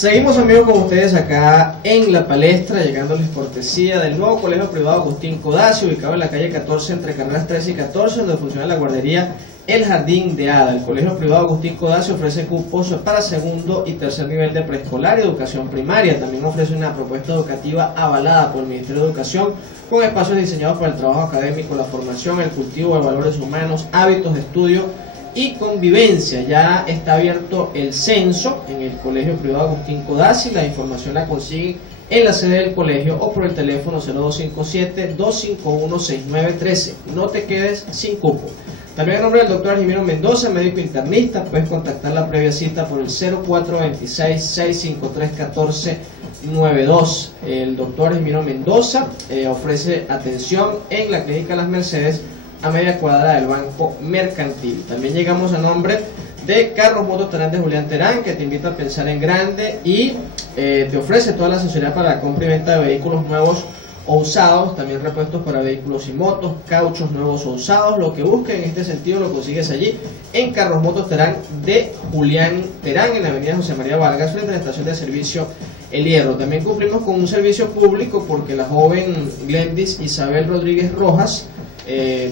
Seguimos, amigos, con ustedes acá en La Palestra, llegándoles cortesía del nuevo colegio privado Agustín Codazzi, ubicado en la calle 14 entre carreras 13 y 14, donde funciona la guardería El Jardín de Hada. El colegio privado Agustín Codazzi ofrece cupos para segundo y tercer nivel de preescolar y educación primaria. También ofrece una propuesta educativa avalada por el Ministerio de Educación, con espacios diseñados para el trabajo académico, la formación, el cultivo de valores humanos, hábitos de estudio y convivencia. Ya está abierto el censo en el colegio privado Agustín Codazzi. La información la consiguen en la sede del colegio o por el teléfono 0257-251-6913. No te quedes sin cupo. También en nombre del doctor Argimiro Mendoza, médico internista, puedes contactar la previa cita por el 0426-653-1492. El doctor Argimiro Mendoza ofrece atención en la Clínica Las Mercedes, a media cuadra del Banco Mercantil. También llegamos a nombre de Carros Motos Terán de Julián Terán, que te invita a pensar en grande y te ofrece toda la asesoría para la compra y venta de vehículos nuevos o usados, también repuestos para vehículos y motos, cauchos nuevos o usados. Lo que busques en este sentido lo consigues allí en Carros Motos Terán de Julián Terán, en la avenida José María Vargas, frente a la estación de servicio El Hierro. También cumplimos con un servicio público porque la joven Glendis Isabel Rodríguez Rojas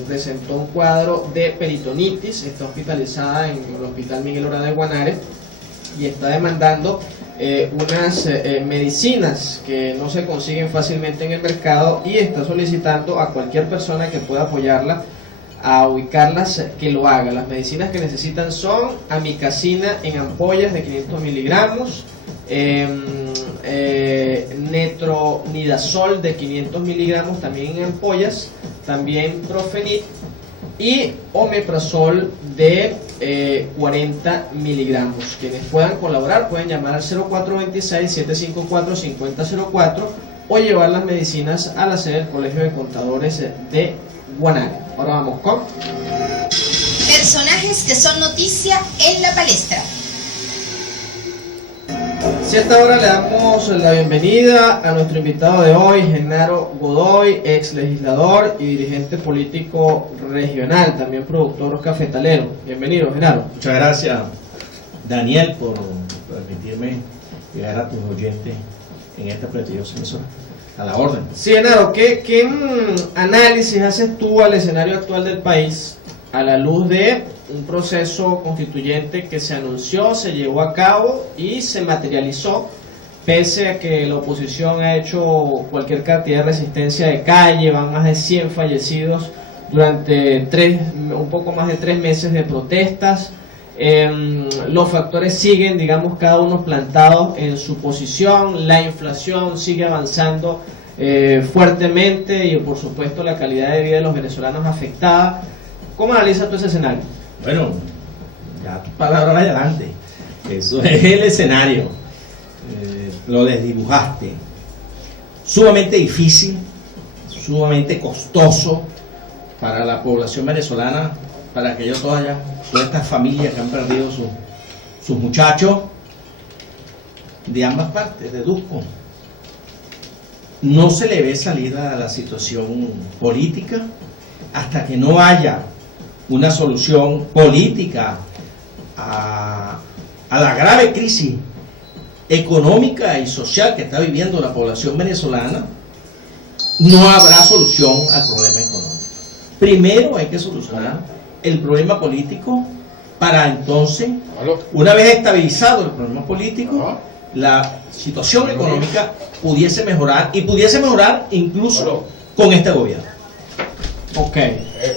presentó un cuadro de peritonitis, está hospitalizada en el Hospital Miguel Hora de Guanare y está demandando unas medicinas que no se consiguen fácilmente en el mercado, y está solicitando a cualquier persona que pueda apoyarla a ubicarlas que lo haga. Las medicinas que necesitan son amicacina en ampollas de 500 miligramos, netronidazol de 500 miligramos también en ampollas, también Profenit y omeprazol de 40 miligramos. Quienes puedan colaborar pueden llamar al 0426-754-5004 o llevar las medicinas a la sede del Colegio de Contadores de Guanare. Ahora vamos con personajes que son noticia en La Palestra. Si a esta hora le damos la bienvenida a nuestro invitado de hoy, Genaro Godoy, ex legislador y dirigente político regional, también productor cafetalero. Bienvenido, Genaro. Muchas gracias, Daniel, por permitirme llegar a tus oyentes en esta prestigiosa emisora. A la orden. Sí, Genaro, ¿qué análisis haces tú al escenario actual del país a la luz de un proceso constituyente que se anunció, se llevó a cabo y se materializó, pese a que la oposición ha hecho cualquier cantidad de resistencia de calle? Van más de 100 fallecidos durante un poco más de 3 meses de protestas? Los factores siguen, digamos, cada uno plantado en su posición, la inflación sigue avanzando fuertemente y por supuesto la calidad de vida de los venezolanos afectada. ¿Cómo analizas tú ese escenario? Bueno, ya tus palabras adelante. Eso es el escenario. Lo desdibujaste. Sumamente difícil, sumamente costoso para la población venezolana, para que todas estas familias que han perdido sus muchachos, de ambas partes, deduzco. No se le ve salida a la situación política hasta que no haya una solución política a la grave crisis económica y social que está viviendo la población venezolana. No habrá solución al problema económico. Primero hay que solucionar el problema político para entonces, una vez estabilizado el problema político, la situación económica pudiese mejorar, y pudiese mejorar incluso con este gobierno.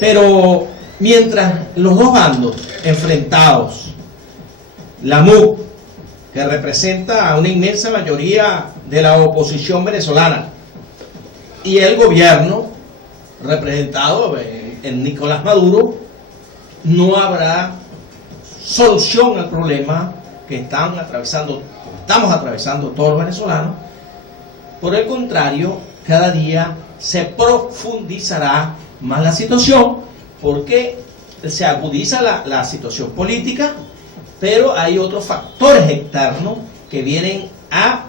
Pero mientras los dos bandos enfrentados, la MUC, que representa a una inmensa mayoría de la oposición venezolana, y el gobierno, representado en Nicolás Maduro, no habrá solución al problema que estamos atravesando todos los venezolanos. Por el contrario, cada día se profundizará más la situación, porque se agudiza la situación política, pero hay otros factores externos que vienen a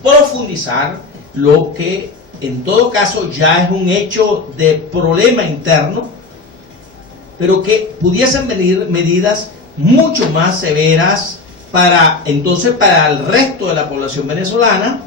profundizar lo que en todo caso ya es un hecho de problema interno, pero que pudiesen venir medidas mucho más severas entonces para el resto de la población venezolana,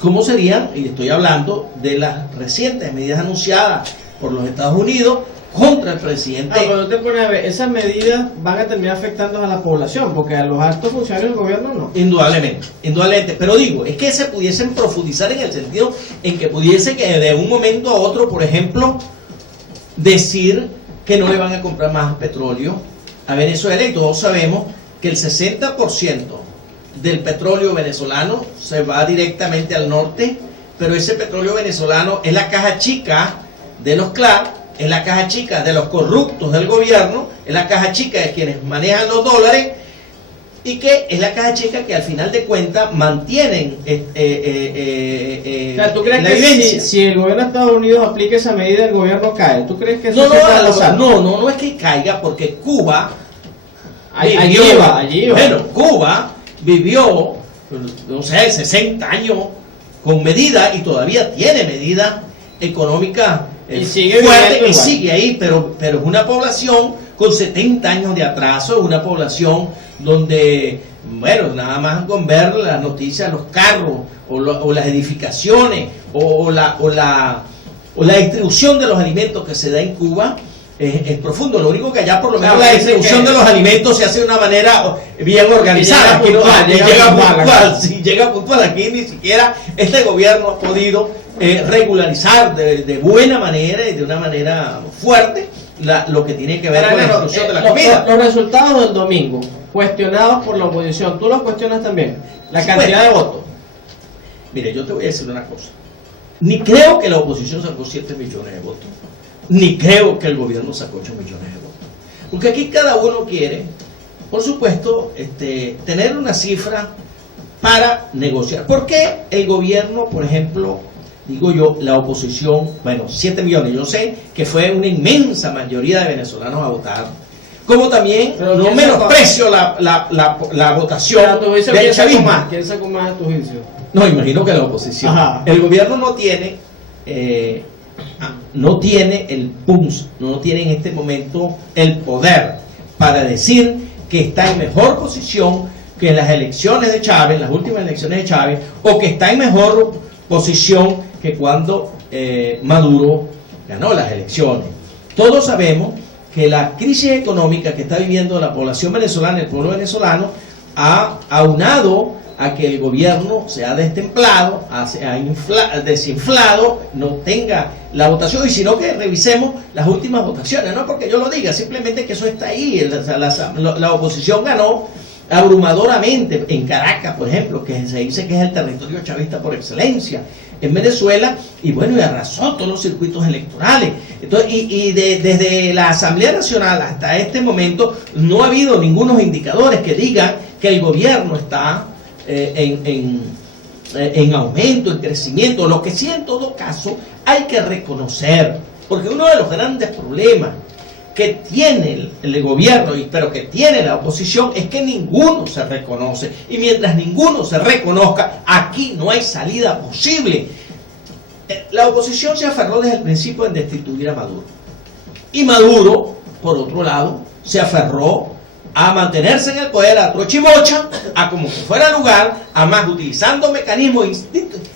¿cómo serían? Y estoy hablando de las recientes medidas anunciadas por los Estados Unidos contra el presidente. Pero te pones a ver, esas medidas van a terminar afectando a la población, porque a los altos funcionarios del gobierno no. Indudablemente, indudablemente. Pero digo, es que se pudiesen profundizar en el sentido en que pudiese que de un momento a otro, por ejemplo, decir que no le van a comprar más petróleo a Venezuela, y todos sabemos que el 60% del petróleo venezolano se va directamente al norte, pero ese petróleo venezolano es la caja chica de los CLAR, es la caja chica de los corruptos del gobierno, es la caja chica de quienes manejan los dólares, y que es la caja chica que al final de cuentas mantienen O sea, ¿tú crees la que vivencia. si el gobierno de Estados Unidos aplica esa medida, el gobierno cae? ¿Tú crees que eso No, sí va a pasar? no es que caiga, porque Cuba Allí va. Bueno, Cuba vivió, no sé, 60 años con medidas, y todavía tiene medidas económicas Y sigue fuertes, viviendo y igual. sigue ahí, pero es una población con 70 años de atraso, es una población donde, bueno, nada más con ver las noticias, los carros, o las edificaciones, o la distribución de los alimentos que se da en Cuba, es profundo. Lo único que allá, por lo menos, Claro, la distribución de los alimentos se hace de una manera bien organizada. Y llega puntual. Si llega puntual, aquí ni siquiera este gobierno ha podido regularizar de buena manera y de una manera fuerte lo que tiene que ver con la distribución de la comida. Los resultados del domingo, cuestionados por la oposición, ¿tú los cuestionas también? La Sí, cantidad de votos. Mire, yo te voy a decir una cosa. Ni creo que la oposición sacó 7 millones de votos, ni creo que el gobierno sacó 8 millones de votos. Porque aquí cada uno quiere, por supuesto, tener una cifra para negociar. ¿Por qué el gobierno, por ejemplo, digo yo, la oposición, bueno, 7 millones, yo sé que fue una inmensa mayoría de venezolanos a votar, como también Pero no ¿quién menosprecio la votación Pero tu juicio, del ¿quién sacó chavismo. más? ¿Quién sacó más a tu juicio? No, imagino que la oposición. Ajá. El gobierno no tiene el PUMS, no tiene en este momento el poder para decir que está en mejor posición que en las elecciones de Chávez, las últimas elecciones de Chávez, o que está en mejor posición que cuando Maduro ganó las elecciones. Todos sabemos que la crisis económica que está viviendo la población venezolana, el pueblo venezolano, ha aunado a que el gobierno se ha destemplado, se ha desinflado, no tenga la votación, y sino que revisemos las últimas votaciones, no porque yo lo diga, simplemente que eso está ahí. La oposición ganó abrumadoramente en Caracas, por ejemplo, que se dice que es el territorio chavista por excelencia en Venezuela, y bueno, y arrasó todos los circuitos electorales. Entonces, desde la Asamblea Nacional hasta este momento no ha habido ningunos indicadores que digan que el gobierno está en aumento, en crecimiento. Lo que sí, en todo caso, hay que reconocer, porque uno de los grandes problemas que tiene el gobierno, pero que tiene la oposición, es que ninguno se reconoce, y mientras ninguno se reconozca, aquí no hay salida posible. La oposición se aferró desde el principio en destituir a Maduro, y Maduro, por otro lado, se aferró a mantenerse en el poder a trocha y mocha, a como que fuera lugar, a más utilizando mecanismos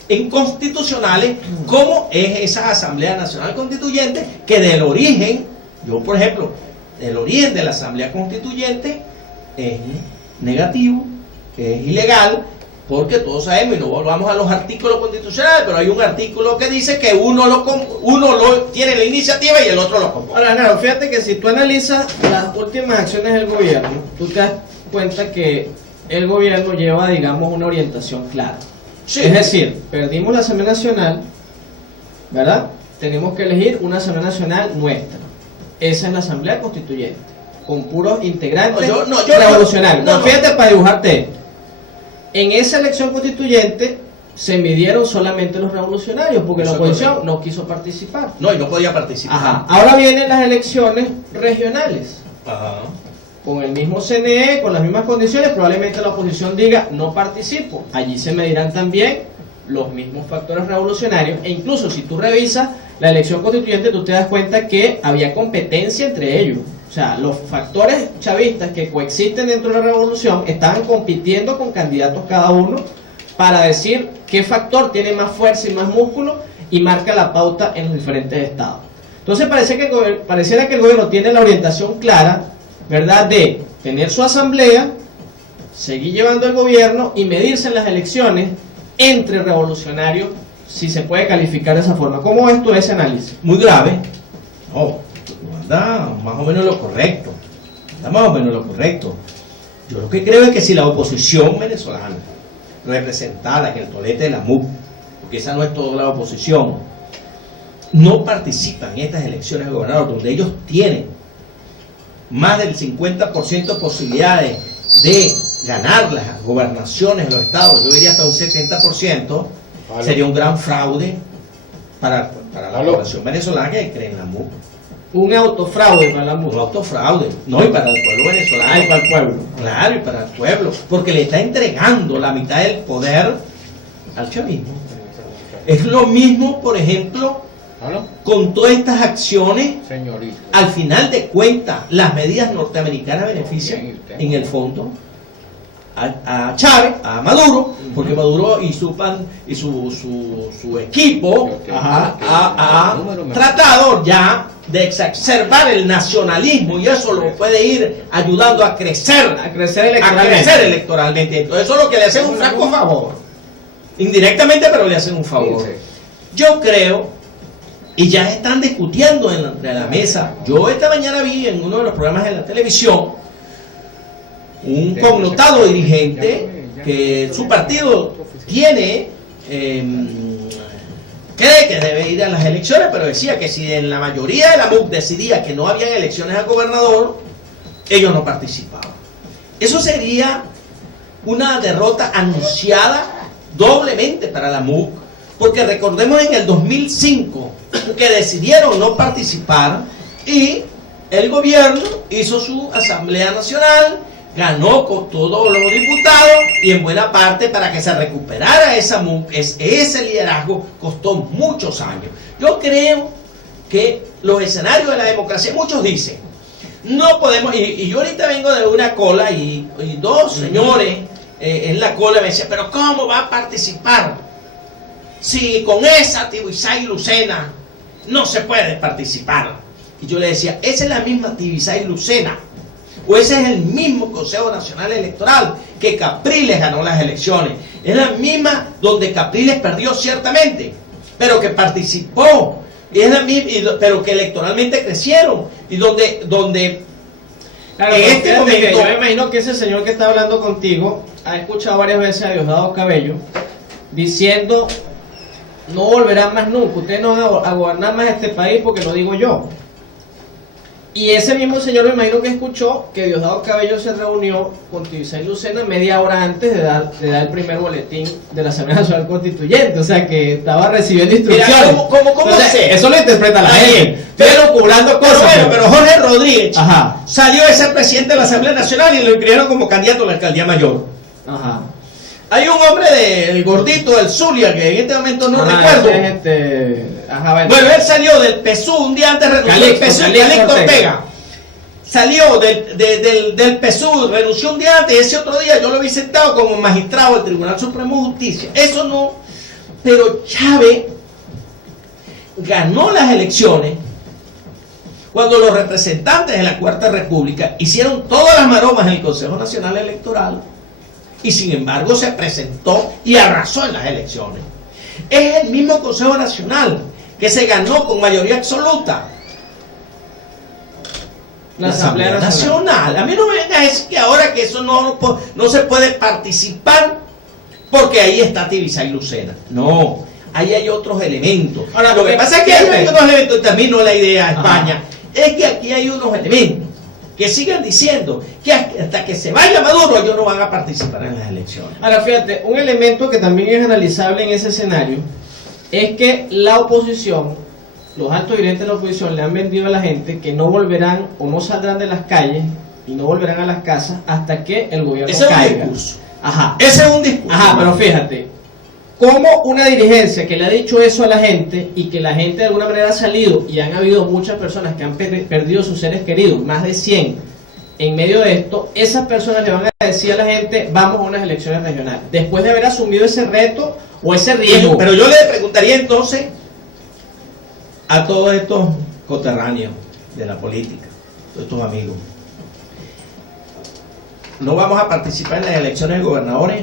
inconstitucionales, como es esa Asamblea Nacional Constituyente, que del origen, yo por ejemplo, el origen de la Asamblea Constituyente es negativo, es ilegal, porque todos sabemos, y no volvamos a los artículos constitucionales, pero hay un artículo que dice que uno tiene la iniciativa y el otro lo convoca. Ahora, Nero, fíjate que si tú analizas las últimas acciones del gobierno, tú te das cuenta que el gobierno lleva, digamos, una orientación clara. Sí. Es decir, perdimos la Asamblea Nacional, ¿verdad? Tenemos que elegir una Asamblea Nacional nuestra. Esa es la Asamblea Constituyente, con puros integrantes revolucionarios. No, Fíjate para dibujarte esto. En esa elección constituyente se midieron solamente los revolucionarios, porque Eso la es oposición correcto. no quiso participar. No, y no podía participar. Ajá. Ahora vienen las elecciones regionales, Ajá. con el mismo CNE, con las mismas condiciones. Probablemente la oposición diga, no participo. Allí se medirán también los mismos factores revolucionarios, e incluso si tú revisas la elección constituyente, tú te das cuenta que había competencia entre ellos. O sea, los factores chavistas que coexisten dentro de la revolución estaban compitiendo con candidatos cada uno para decir qué factor tiene más fuerza y más músculo y marca la pauta en los diferentes estados. Entonces pareciera que el gobierno tiene la orientación clara, ¿verdad?, de tener su asamblea, seguir llevando el gobierno y medirse en las elecciones entre revolucionarios, si se puede calificar de esa forma. ¿Cómo ves tú ese análisis? Muy grave. No, anda más o menos lo correcto. Anda más o menos lo correcto. Yo lo que creo es que si la oposición venezolana, representada en el tolete de la MUC, porque esa no es toda la oposición, no participa en estas elecciones de gobernador, donde ellos tienen más del 50% de posibilidades de ganar las gobernaciones de los estados, yo diría hasta un 70%, sería un gran fraude para la población venezolana que cree en la MUC. Un autofraude para la MUC. Un autofraude, no, y para el pueblo venezolano. Y para el pueblo. Claro, y para el pueblo, porque le está entregando la mitad del poder al chavismo. Es lo mismo, por ejemplo, con todas estas acciones. Señorita. Al final de cuentas, las medidas norteamericanas benefician en el fondo a Chávez, a Maduro, porque Maduro y su equipo ha tratado ya de exacerbar el nacionalismo, y eso lo puede ir ayudando a crecer electoralmente. Entonces eso es lo que le hace un franco favor, indirectamente, pero le hacen un favor. Yo creo, y ya están discutiendo entre la mesa. Yo esta mañana vi en uno de los programas de la televisión un connotado dirigente que su partido tiene, cree que debe ir a las elecciones, pero decía que si en la mayoría de la MUC decidía que no había elecciones al gobernador, ellos no participaban. Eso sería una derrota anunciada doblemente para la MUC, porque recordemos en el 2005 que decidieron no participar y el gobierno hizo su Asamblea Nacional, ganó con todos los diputados, y en buena parte para que se recuperara esa MUC, ese liderazgo costó muchos años. Yo creo que los escenarios de la democracia, muchos dicen, no podemos, y yo ahorita vengo de una cola y dos señores en la cola me decían, pero ¿cómo va a participar si con esa Tibisay Lucena no se puede participar? Y yo le decía, esa es la misma Tibisay Lucena, o ese es el mismo Consejo Nacional Electoral que Capriles ganó las elecciones. Es la misma donde Capriles perdió ciertamente, pero que participó. Es la misma, pero que electoralmente crecieron. Y donde claro, en este momento, yo me imagino que ese señor que está hablando contigo ha escuchado varias veces a Diosdado Cabello diciendo, no volverán más nunca, ustedes no van a gobernar más este país porque lo digo yo. Y ese mismo señor me imagino que escuchó que Diosdado Cabello se reunió con Tibisay Lucena media hora antes de dar el primer boletín de la Asamblea Nacional Constituyente, o sea que estaba recibiendo instrucciones. Mira, ¿cómo entonces, eso lo interpreta la gente. Pero cobrando cosas. Pero Jorge Rodríguez salió de ser presidente de la Asamblea Nacional y lo inscribieron como candidato a la alcaldía mayor. Ajá. Hay un hombre del gordito del Zulia, que en este momento no recuerdo. Bueno, él salió del PSU un día antes, renunció al PSU, Calixto Ortega. Salió del PSU, renunció un día antes, y ese otro día yo lo vi sentado como magistrado del Tribunal Supremo de Justicia. Eso no, pero Chávez ganó las elecciones cuando los representantes de la Cuarta República hicieron todas las maromas en el Consejo Nacional Electoral, y sin embargo se presentó y arrasó en las elecciones. Es el mismo Consejo Nacional que se ganó con mayoría absoluta la Asamblea Nacional. A mí no me venga a decir que ahora que eso no se puede participar porque ahí está Tibisay Lucena. No, ahí hay otros elementos. Ahora, lo que pasa es que hay otros elementos, y termino la idea, España, es que aquí hay unos elementos que sigan diciendo que hasta que se vaya Maduro ellos no van a participar en las elecciones. Ahora fíjate, un elemento que también es analizable en ese escenario es que la oposición, los altos dirigentes de la oposición le han vendido a la gente que no volverán o no saldrán de las calles y no volverán a las casas hasta que el gobierno caiga. Ese es un discurso. Ese es un discurso. Pero fíjate, ¿Cómo una dirigencia que le ha dicho eso a la gente y que la gente de alguna manera ha salido y han habido muchas personas que han perdido sus seres queridos, más de 100, en medio de esto, esas personas le van a decir a la gente, vamos a unas elecciones regionales, después de haber asumido ese reto o ese riesgo? Pero yo le preguntaría entonces a todos estos coterráneos de la política, todos estos amigos, ¿no vamos a participar en las elecciones de gobernadores?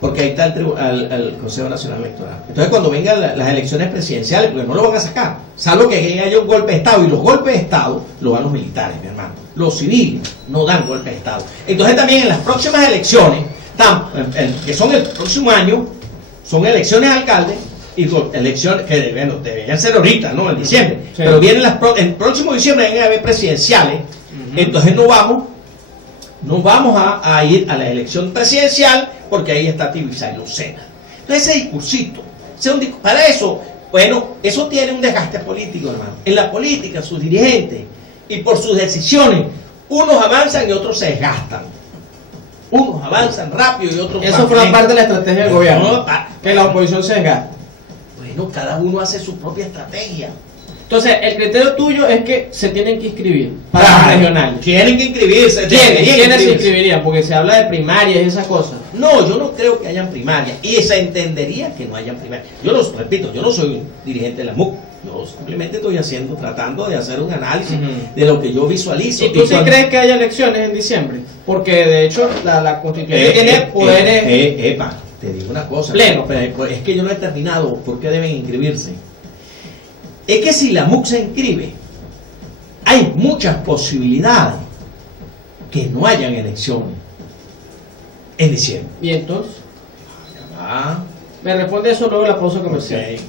Porque ahí está el Consejo Nacional Electoral. Entonces cuando vengan las elecciones presidenciales, pues no lo van a sacar, salvo que haya un golpe de Estado, y los golpes de Estado los dan los militares, mi hermano. Los civiles no dan golpes de Estado. Entonces también en las próximas elecciones, que son el próximo año, son elecciones de alcaldes, y elecciones que bueno, deberían ser ahorita, ¿no? En diciembre. Sí. Pero vienen el próximo diciembre van a haber presidenciales. Entonces no vamos a ir a la elección presidencial, porque ahí está Tibisay Lucena. Entonces ese discursito, para eso, bueno, eso tiene un desgaste político, hermano. En la política, sus dirigentes, y por sus decisiones, unos avanzan y otros se desgastan. Unos avanzan rápido y otros... Eso forma parte de la estrategia del gobierno, que la oposición se desgasta. Bueno, cada uno hace su propia estrategia. Entonces, el criterio tuyo es que se tienen que inscribir para las regionales. Tienen que inscribirse. ¿Quiénes se inscribirían? Porque se habla de primarias y esas cosas. No, yo no creo que hayan primarias. Y se entendería que no hayan primarias. Yo repito, yo no soy dirigente de la MUC. Yo simplemente estoy tratando de hacer un análisis de lo que yo visualizo. ¿Y tú sí crees que haya elecciones en diciembre? Porque de hecho la Constitución tiene poderes... te digo una cosa. Pleno. Pero es que yo no he terminado. ¿Por qué deben inscribirse? Es que si la MUC se inscribe, hay muchas posibilidades que no hayan elecciones en diciembre. ¿Y entonces? Ah, Me responde eso luego de la pausa comercial. okay.